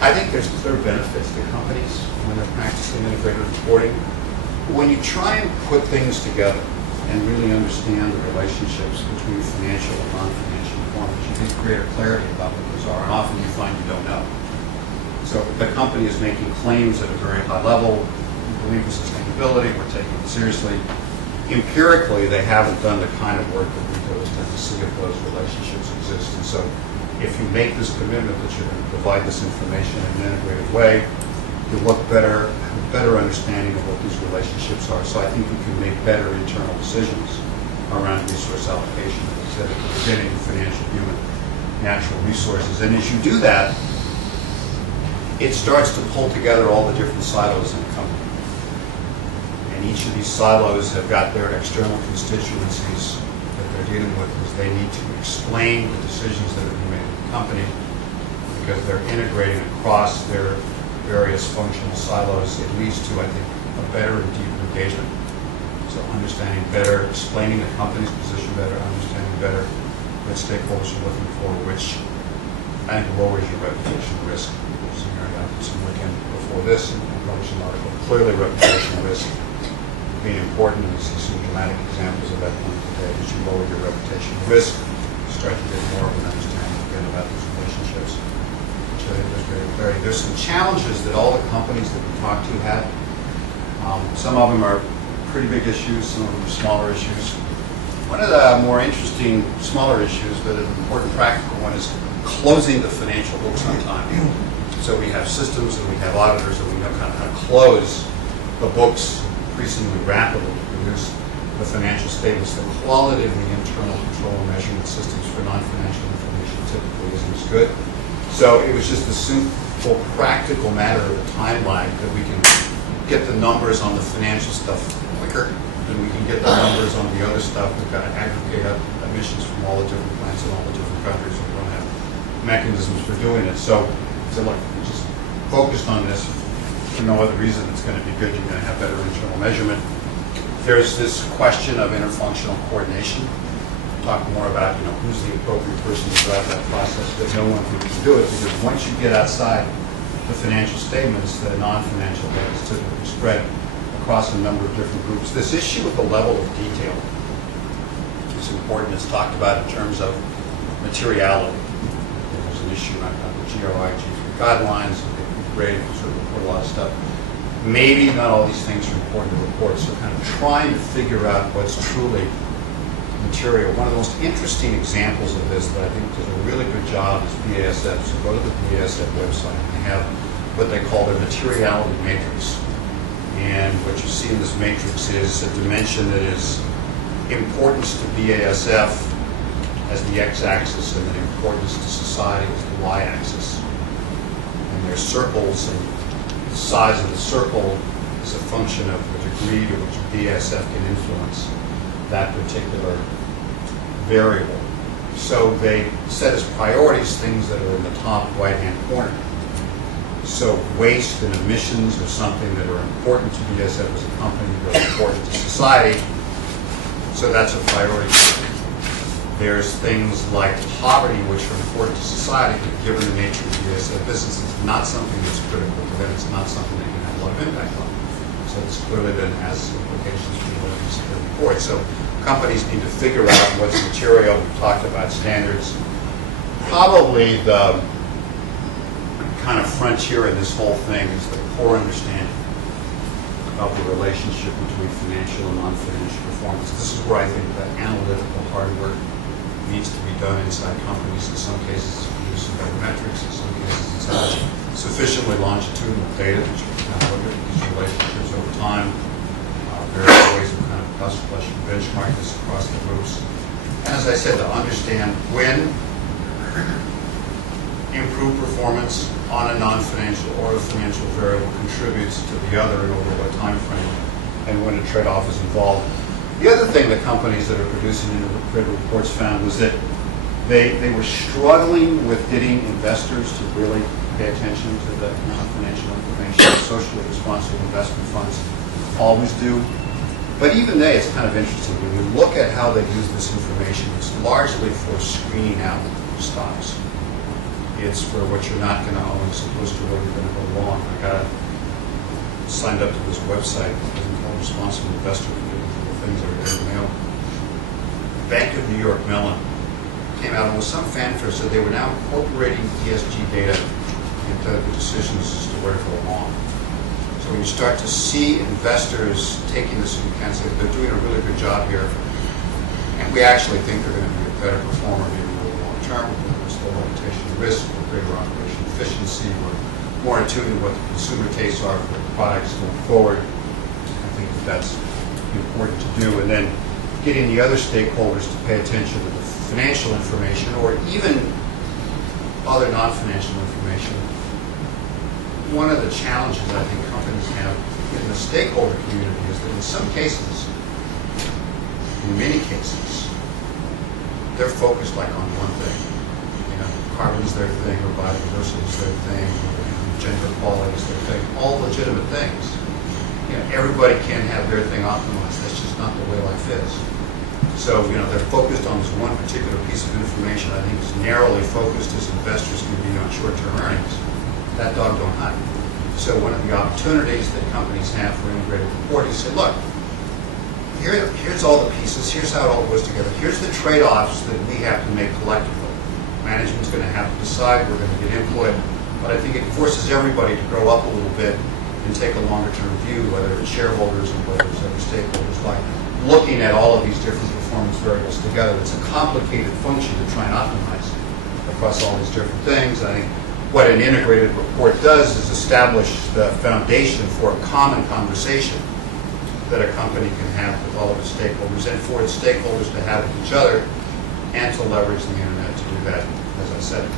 I think there's clear benefits to companies when they're practicing integrated reporting. When you try and put things together and really understand the relationships between financial and non-financial performance, you get greater clarity about what those are, and often you find you don't know. So the company is making claims at a very high level. We believe in sustainability. We're taking it seriously. Empirically, they haven't done the kind of work that we do to see if those relationships exist. And so if you make this commitment that you're going to provide this information in an integrated way, you look better, have a better understanding of what these relationships are. So I think you can make better internal decisions around resource allocation, as I said at the beginning, financial, human, natural resources. And as you do that, it starts to pull together all the different silos in a company. And each of these silos have got their external constituencies that they're dealing with, because they need to explain the decisions that are being made in the company, because they're integrating across their various functional silos. It leads to, I think, a better and deeper engagement. So understanding better, explaining the company's position better, understanding better what stakeholders are looking for, which I think lowers your reputation risk. Again, before this, and published an article. Clearly, reputational risk being important, and we see some dramatic examples of that point today. As you lower your reputational risk, you start to get more of an understanding again about these relationships, which I think there's greater clarity. There's some challenges that all the companies that we talk to have. Some of them are pretty big issues, some of them are smaller issues. One of the more interesting, smaller issues, but an important practical one, is closing the financial books on time. So we have systems and we have auditors, and we know kind of how to close the books increasingly rapidly to produce the financial statements. The quality of the internal control and measurement systems for non-financial information typically isn't as good. So it was just a simple, practical matter of a time lag that we can get the numbers on the financial stuff quicker than we can get the numbers on the other stuff. We've got to aggregate up emissions from all the different plants in all the different countries. We don't have mechanisms for doing it. So look, we just focused on this for no other reason. It's going to be good. You're going to have better internal measurement. There's this question of interfunctional coordination. We'll talk more about, who's the appropriate person to drive that process, but no one can do it, because once you get outside the financial statements, the non-financial data is typically spread across a number of different groups. This issue of the level of detail is important. It's talked about in terms of materiality. There's an issue around the GRI, G3 guidelines, great, sort of report a lot of stuff. Maybe not all these things are important to report, so kind of trying to figure out what's truly material. One of the most interesting examples of this that I think does a really good job is BASF. So go to the BASF website, and they have what they call their Materiality Makers. And what you see in this matrix is a dimension that is importance to BASF as the x-axis, and then importance to society as the y-axis. And there's circles, and the size of the circle is a function of the degree to which BASF can influence that particular variable. So they set as priorities things that are in the top right-hand corner. So waste and emissions are something that are important to BASF as a company, they're important to society, so that's a priority. There's things like poverty, which are important to society, but given the nature of BASF business, it's not something that's critical to them. It's not something they can have a lot of impact on. So this clearly then has implications for the ability to report. So companies need to figure out what's material. We've talked about standards. Probably the kind of frontier in this whole thing is the core understanding of the relationship between financial and non-financial performance. This is where I think that analytical hard work needs to be done inside companies. In some cases, it's producing better metrics. In some cases, it's having sufficiently longitudinal data that you can kind of look at these relationships over time. Various ways of kind of cost-plus benchmark this across the groups. And as I said, to understand when improved performance on a non-financial or a financial variable contributes to the other and over what time frame, and when a trade-off is involved. The other thing that companies that are producing integrated reports found was that they were struggling with getting investors to really pay attention to the non-financial information. Socially responsible investment funds always do. But even they, it's kind of interesting. When you look at how they use this information, it's largely for screening out stocks. It's for what you're not going to own as opposed to what you're going to go long. I got signed up to this website, it's called Responsible Investor, the things that are in the mail. Bank of New York Mellon came out and with some fanfare said they were now incorporating ESG data into the decisions as to where to go long. So when you start to see investors taking this into account, say they're doing a really good job here, and we actually think they're going to be a better performer maybe over the long term, with low limitation of risk, with greater operational efficiency, or more in tune with what the consumer tastes are for the products going forward. I think that's important to do. And then getting the other stakeholders to pay attention to the financial information or even other non-financial information. One of the challenges I think companies have in the stakeholder community is that in some cases, in many cases, they're focused like on one thing. You know, carbon's their thing, or biodiversity is their thing, or gender equality is their thing, all legitimate things. You know, everybody can have their thing optimized. That's just not the way life is. So, you know, they're focused on this one particular piece of information. I think it's narrowly focused as investors can be on short-term earnings. That dog don't hunt. So one of the opportunities that companies have for integrated reporting is to say, look, here's all the pieces, here's how it all goes together, here's the trade-offs that we have to make collectively. Management's going to have to decide, we're going to get input, but I think it forces everybody to grow up a little bit and take a longer-term view, whether it's shareholders and whether it's other stakeholders, like looking at all of these different performance variables together. It's a complicated function to try and optimize across all these different things. I think what an integrated report does is establish the foundation for a common conversation that a company can have with all of its stakeholders and for its stakeholders to have with each other and to leverage the internet to do that, as I said.